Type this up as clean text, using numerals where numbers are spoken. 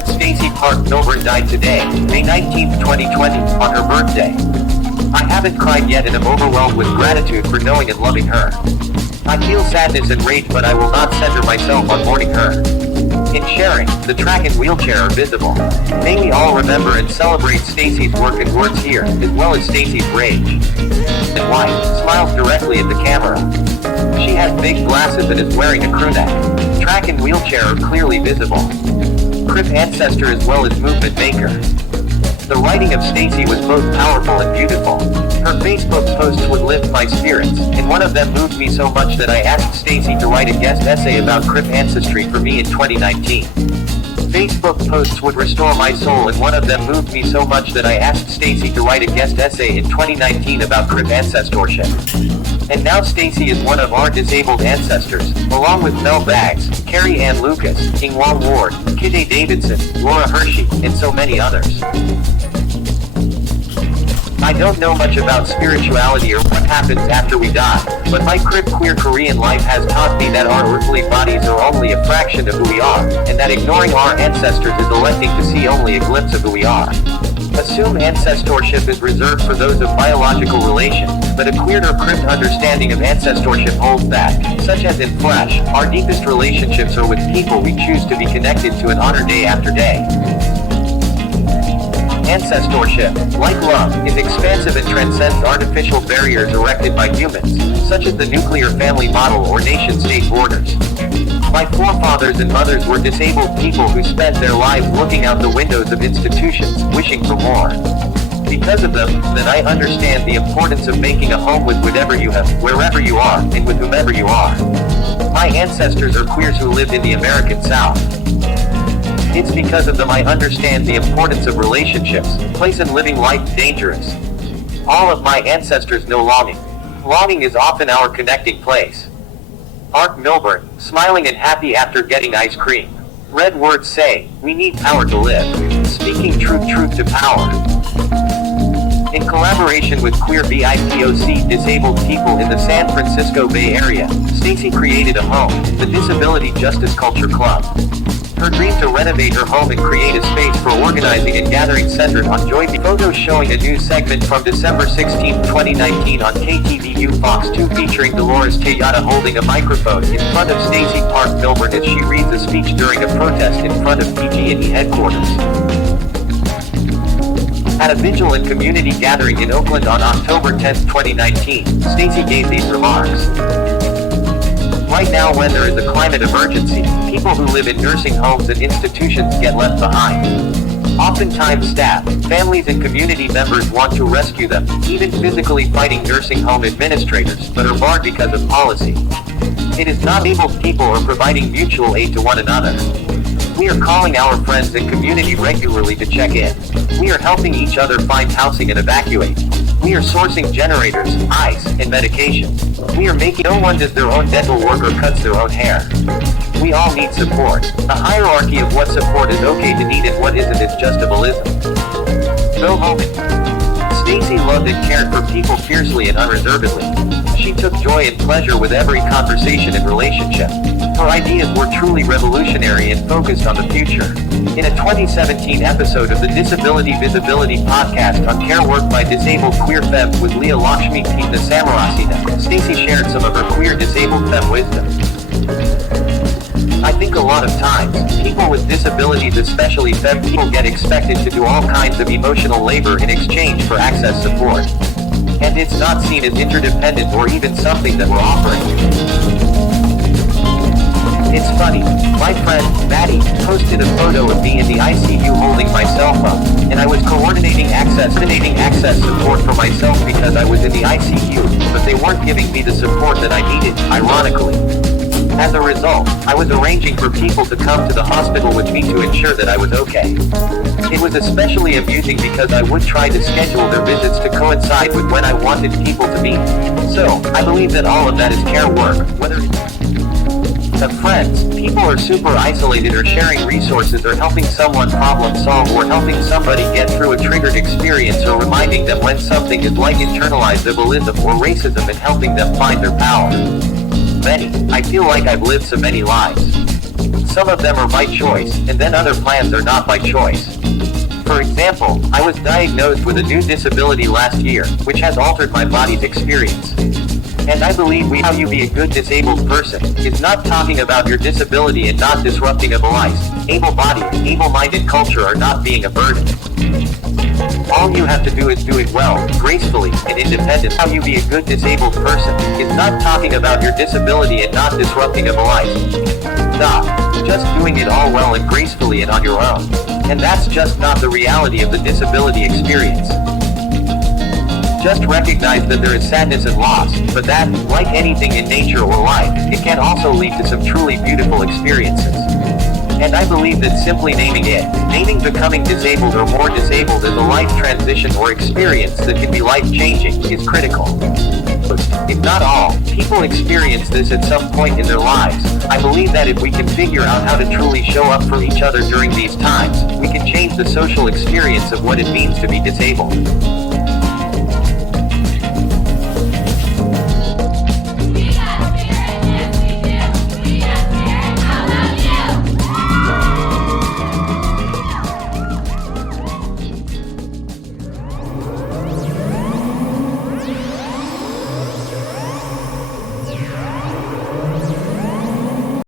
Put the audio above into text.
friend Stacy Park Milburn died today, May 19, 2020, on her birthday. I haven't cried yet and am overwhelmed with gratitude for knowing and loving her. I feel sadness and rage, but I will not center myself on mourning her. In sharing, the track and wheelchair are visible. May we all remember and celebrate Stacy's work and words here, as well as Stacy's rage. And white, smiles directly at the camera. She has big glasses and is wearing a crew neck. Track and wheelchair are clearly visible. Crip ancestor as well as movement maker. The writing of Stacy was both powerful and beautiful. Her Facebook posts would lift my spirits, and one of them moved me so much that I asked Stacy to write a guest essay about Crip ancestry for me in 2019. Facebook posts would restore my soul, and one of them moved me so much that I asked Stacy to write a guest essay in 2019 about Crip ancestorship. And now Stacy is one of our disabled ancestors, along with Mel Baggs, Carrie Ann Lucas, Ingwang Ward, Kide Davidson, Laura Hershey, and so many others. I don't know much about spirituality or what happens after we die, but my Crip queer Korean life has taught me that our earthly bodies are only a fraction of who we are, and that ignoring our ancestors is electing to see only a glimpse of who we are. Assume ancestorship is reserved for those of biological relation, but a queer or Crip understanding of ancestorship holds that, such as in flesh, our deepest relationships are with people we choose to be connected to and honor day after day. Ancestorship, like love, is expansive and transcends artificial barriers erected by humans, such as the nuclear family model or nation-state borders. My forefathers and mothers were disabled people who spent their lives looking out the windows of institutions, wishing for more. Because of them, then I understand the importance of making a home with whatever you have, wherever you are, and with whomever you are. My ancestors are queers who lived in the American South. It's because of them I understand the importance of relationships, place in living life dangerous. All of my ancestors know longing. Longing is often our connecting place. Art Milburn, smiling and happy after getting ice cream. Red words say, we need power to live. Speaking truth to power. In collaboration with queer BIPOC disabled people in the San Francisco Bay Area, Stacy created a home, the Disability Justice Culture Club. Her dream to renovate her home and create a space for organizing and gathering centered on joy. Photos showing a new segment from December 16, 2019 on KTVU Fox 2 featuring Dolores Tejada holding a microphone in front of Stacy Park Milburn as she reads a speech during a protest in front of PG&E headquarters. At a vigil and community gathering in Oakland on October 10, 2019, Stacy gave these remarks. Right now, when there is a climate emergency, people who live in nursing homes and institutions get left behind. Oftentimes staff, families and community members want to rescue them, even physically fighting nursing home administrators, but are barred because of policy. It is not able people are providing mutual aid to one another. We are calling our friends and community regularly to check in. We are helping each other find housing and evacuate. We are sourcing generators, ice, and medication. We are making no one does their own dental work or cuts their own hair. We all need support. The hierarchy of what support is okay to need and what isn't is just ableism. Go home. Stacy loved and cared for people fiercely and unreservedly. She took joy and pleasure with every conversation and relationship. Her ideas were truly revolutionary and focused on the future. In a 2017 episode of the Disability Visibility podcast on care work by disabled queer femmes with Leah Lakshmi Pita Samarasina, Stacy shared some of her queer disabled femme wisdom. I think a lot of times, people with disabilities, especially femme people, get expected to do all kinds of emotional labor in exchange for access support. And it's not seen as interdependent or even something that we're offering. It's funny, my friend, Maddie, posted a photo of me in the ICU holding my cell phone, and I was coordinating access support for myself because I was in the ICU, but they weren't giving me the support that I needed, ironically. As a result, I was arranging for people to come to the hospital with me to ensure that I was okay. It was especially amusing because I would try to schedule their visits to coincide with when I wanted people to meet. So, I believe that all of that is care work, whether it's friends, people are super isolated or sharing resources or helping someone problem solve or helping somebody get through a triggered experience or reminding them when something is like internalized ableism or racism and helping them find their power. I feel like I've lived so many lives. Some of them are by choice, and then other plans are not by choice. For example, I was diagnosed with a new disability last year, which has altered my body's experience. And I believe how you be a good disabled person is not talking about your disability and not disrupting a life. Able-bodied, able-minded culture are not being a burden. All you have to do is do it well, gracefully, and independent. How you be a good disabled person is not talking about your disability and not disrupting a life. Stop. Just doing it all well and gracefully and on your own. And that's just not the reality of the disability experience. Just recognize that there is sadness and loss, but that, like anything in nature or life, it can also lead to some truly beautiful experiences. And I believe that simply naming becoming disabled or more disabled as a life transition or experience that can be life-changing, is critical. If not all, people experience this at some point in their lives. I believe that if we can figure out how to truly show up for each other during these times, we can change the social experience of what it means to be disabled.